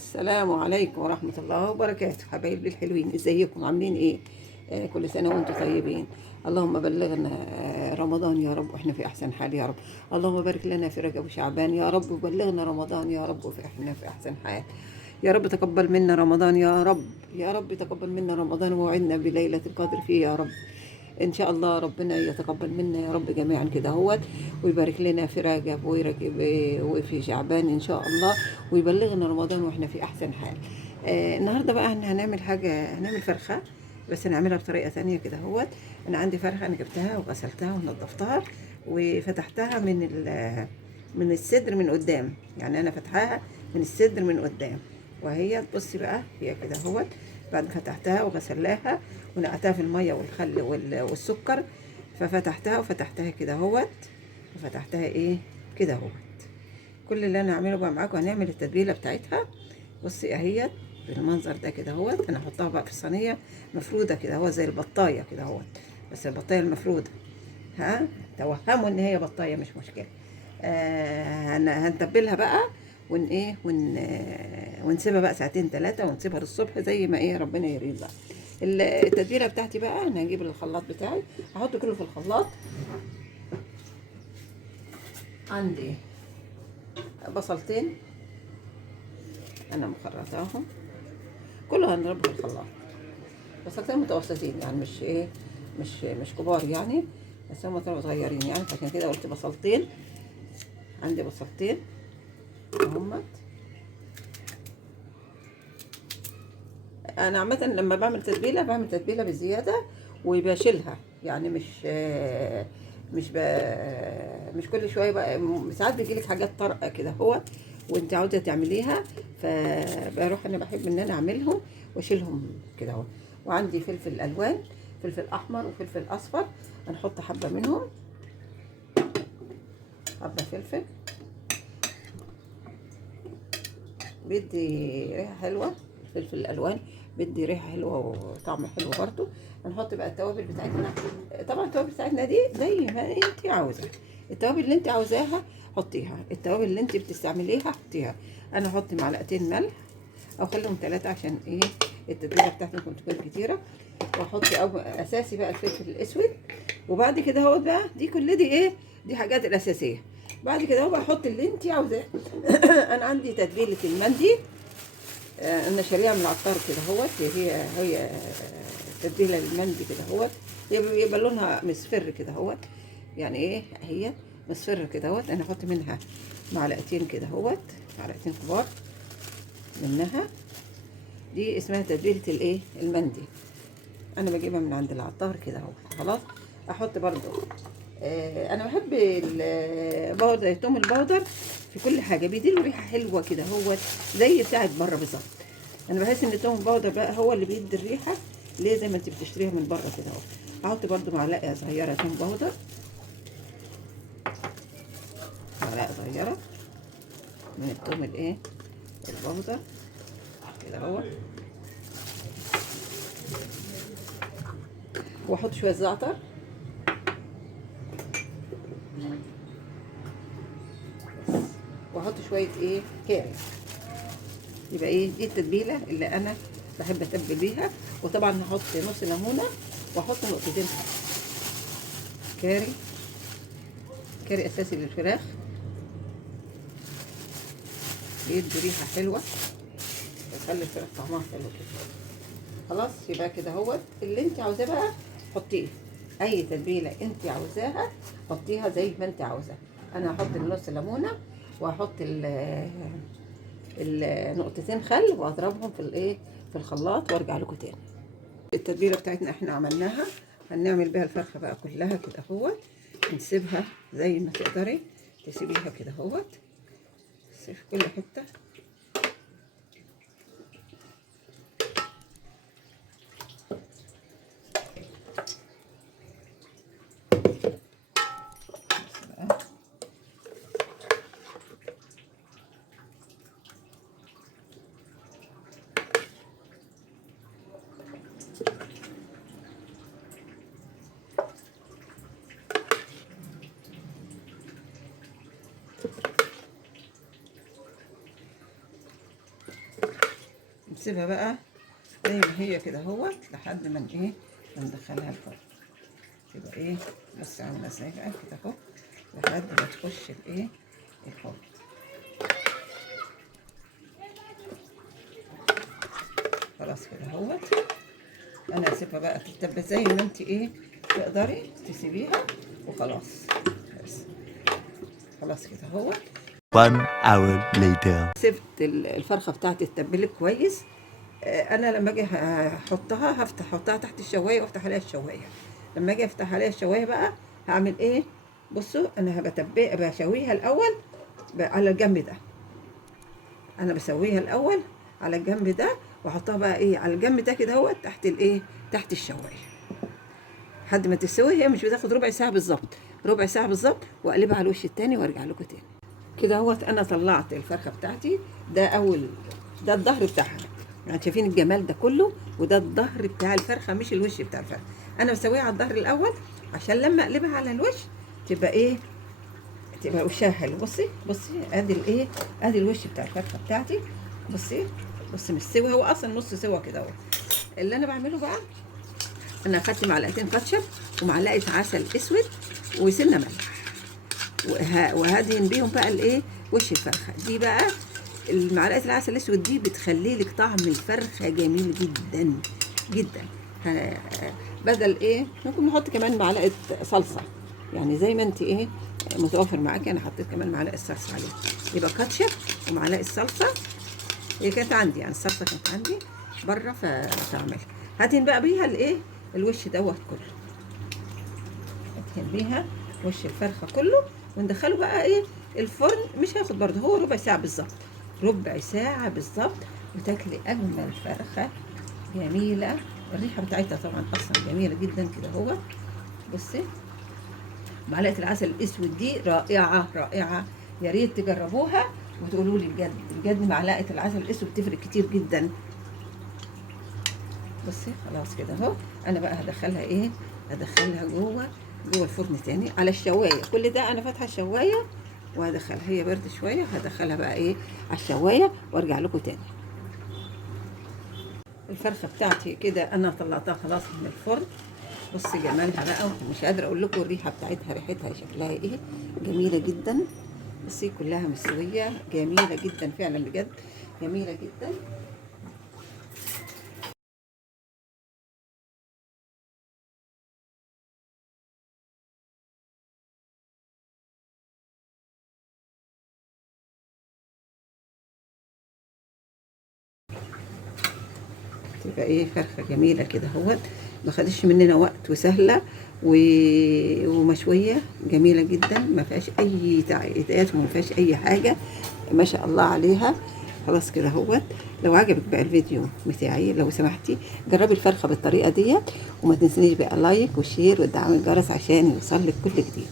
السلام عليكم ورحمة الله وبركاته. حبايبي الحلوين، ازيكم عاملين ايه؟ كل سنة وانتم طيبين. اللهم بلغنا رمضان يا رب واحنا في احسن حال يا رب. اللهم بارك لنا في رجب وشعبان يا رب، وبلغنا رمضان يا رب احنا في احسن حال يا رب. تقبل منا رمضان يا رب، يا رب تقبل منا رمضان ووعدنا بليلة القدر فيه يا رب. ان شاء الله ربنا يتقبل منا يا رب جميعا كده هوت، ويبارك لنا في رجب وفي شعبان ان شاء الله، ويبلغنا رمضان واحنا في احسن حال. النهارده بقى احنا هنعمل حاجه، هنعمل فرخه بس نعملها بطريقه ثانيه كده هوت. انا عندي فرخه، انا جبتها وغسلتها ونضفتها وفتحتها من الصدر من قدام، يعني انا فتحها من الصدر من قدام. وهي بصي بقى هي كده هوت، بعد ما فتحتها وغسلاها ونقعتها في الميه والخل والسكر، ففتحتها وفتحتها كده اهوت، وفتحتها ايه كده اهوت. كل اللي انا هعمله بقى معاكم، هنعمل التتبيله بتاعتها. بصي اهيت بالمنظر ده كده اهوت. انا هحطها بقى في صينيه مفروده كده اهوت زي البطايه كده اهوت، بس البطايه المفروده. ها، توهموا ان هي بطايه مش مشكله. هنتبلها بقى ون ايه ون ونسيبها بقى ساعتين ثلاثه، ونسيبها للصبح زي ما ايه ربنا يريد بقى. التتبيله بتاعتي بقى، انا هجيب الخلاط بتاعي، هحط كله في الخلاط. عندي بصلتين انا مخرطاهم، كله هنضربه في الخلاط. بصلتين متوسطين يعني مش ايه، مش كبار يعني، بس هم طلعوا صغيرين يعني، فعشان كده قلت بصلتين. عندي بصلتين اهمت. انا عامه لما بعمل تتبيله بعمل تتبيله بزياده وبشيلها، يعني مش كل شويه بقى. ساعات بيجيلك حاجات طارئه كده هو وانت عاوزه تعمليها، فبروح انا بحب ان انا اعملهم واشيلهم كده اهو. وعندي فلفل الوان، فلفل احمر وفلفل اصفر، هنحط حبه منهم، حبه فلفل بيدي ريحه حلوه. الفلفل الالوان بيدي ريحه حلوه وطعم حلو برضو. هنحط بقى التوابل بتاعتنا. طبعا التوابل بتاعتنا دي زي ما انت عاوزه، التوابل اللي انت عاوزاها حطيها، التوابل اللي انت بتستعمليها حطيها. انا هحط معلقتين ملح او خليهم ثلاثه عشان ايه التتبيله بتاعتكم تكون كتيره. واحط او اساسي بقى الفلفل الاسود. وبعد كده هو بقى دي كل دي ايه، دي حاجات الاساسيه. بعد كده هو بقى احط اللي انت عاوزاه. انا عندي تتبيله المندي، انا شاريها من العطار كده اهوت. هي تتبيله المندي كده اهوت، يبقى لونها مصفر كده اهوت، يعني ايه هي مصفر كده اهوت. انا احط منها معلقتين كده اهوت، معلقتين كبار منها. دي اسمها تتبيله الايه المندي، انا بجيبها من عند العطار كده اهوت. خلاص، احط برضو انا بحب البودر، الثوم البودر في كل حاجه بيديله ريحه حلوه كده هو زي بتاعت بره بالظبط. انا بحس ان الثوم البودر بقى هو اللي بيدي الريحه، ليه زي ما انت بتشتريها من بره كده اهو. هحط برضو معلقه صغيره ثوم بودر، معلقه صغيره من الثوم الايه البودر كده اهو. واحط شويه زعتر، واحط شويه ايه كاري. يبقى ايه دي التتبيله اللي انا بحب اتبل بيها. وطبعا هحط نص ليمونه واحط نقطتين كاري، كاري اساسي للفراخ بيدي ريحه حلوه ويخلي الفراخ طعمها حلو كده. خلاص، يبقى كده هو اللي انت عاوزاه بقى حطيه، اي تتبيله انت عاوزاها حطيها زي ما انت عاوزاه. انا هحط نص ليمونه وهحط نقطتين خل واضربهم في الايه في الخلاط وارجع لكم تاني. التتبيله بتاعتنا احنا عملناها، هنعمل بيها الفرخه بقى كلها كده اهوت. نسيبها زي ما تقدري تسيبيها كده اهوت، في كل حته. ونسيبها بقى زي ما هي كده اهوت لحد ما ايه ندخلها الفرن. تبقى ايه بس عامله ازاي بقى كده اهو لحد ما تخش الايه الفرن. خلاص كده اهوت. انا هسيبها بقى تتبل زي ما انت ايه تقدري تسيبيها وخلاص. بس خلاص كده اهوت. 1 hour later. سبت الفرخه بتاعتي تتبلت كويس. انا لما اجي احطها احطها تحت الشوايه وافتح عليها الشوايه. لما اجي افتح عليها الشوايه بقى هعمل ايه؟ بصوا انا بشويها الاول على الجنب ده. انا بسويها الاول على الجنب ده واحطها بقى ايه على الجنب ده كده اهوت تحت الايه تحت الشوايه لحد ما تستوي. هي مش بتاخد ربع ساعه بالظبط، ربع ساعه بالظبط، واقلبها على الوش التاني وارجع لكم تاني. كده اهوت انا طلعت الفرخه بتاعتي. ده الظهر بتاعها، يعني شايفين الجمال ده كله، وده الظهر بتاع الفرخه مش الوش بتاع الفرخه. انا بسويها على الظهر الاول عشان لما اقلبها على الوش تبقى ايه تبقى وشها حلو. بصي ادي الايه ادي الوش بتاع الفرخه بتاعتي. بصي مستوي، هو اصلا نص سوا كده اهو. اللي انا بعمله بقى انا اخدت معلقتين كاتشب ومعلقه عسل اسود وسنه ملح، وهدهن بيهم بقى الايه وش الفرخه دي بقى. المعلقه العسل الاسود دي بتخلي لك طعم الفرخه جميل جدا جدا. بدل ايه ممكن نحط كمان معلقه صلصه، يعني زي ما انت ايه متوفر معاكي. انا حطيت كمان معلقه صلصه عليه، يبقى كاتشب ومعلقه صلصه. هي كانت عندي يعني الصلصه كانت عندي بره فتعمل. هدهن بقى بيها الايه الوش دوت كله، هدهن بيها وش الفرخه كله وندخله بقى ايه الفرن. مش هياخد برضه هو ربع ساعه بالظبط، ربع ساعه بالظبط، وتاكلي اجمل فرخه جميله. الريحه بتاعتها طبعا اصلا جميله جدا كده هو. بصي معلقه العسل الاسود دي رائعه رائعه، يا ريت تجربوها وتقولوا لي بجد بجد معلقه العسل الاسود بتفرق كتير جدا. بصي خلاص كده اهو. انا بقى هدخلها جوه الفرن تاني على الشوايه. كل ده انا فاتحه الشوايه وهدخلها، هي برد شويه هدخلها بقى ايه على الشوايه وارجع لكم تاني. الفرخه بتاعتي كده انا طلعتها خلاص من الفرن. بصي جمالها بقى، مش قادره اقول لكم الريحه بتاعتها، ريحتها شكلها ايه جميله جدا. بصي كلها مستويه جميله جدا فعلا بجد جميله جدا. تبقى ايه فرخه جميله كده اهوت، ما خدش مننا وقت وسهله ومشويه جميله جدا، ما فيهاش اي تعقيدات وما فيهاش اي حاجه، ما شاء الله عليها. خلاص كده اهوت. لو عجبك بقى الفيديو بتاعي لو سمحتي جربي الفرخه بالطريقه ديت، وما تنسينيش بقى لايك وشير وتدعمي الجرس عشان يوصل لك كل جديد.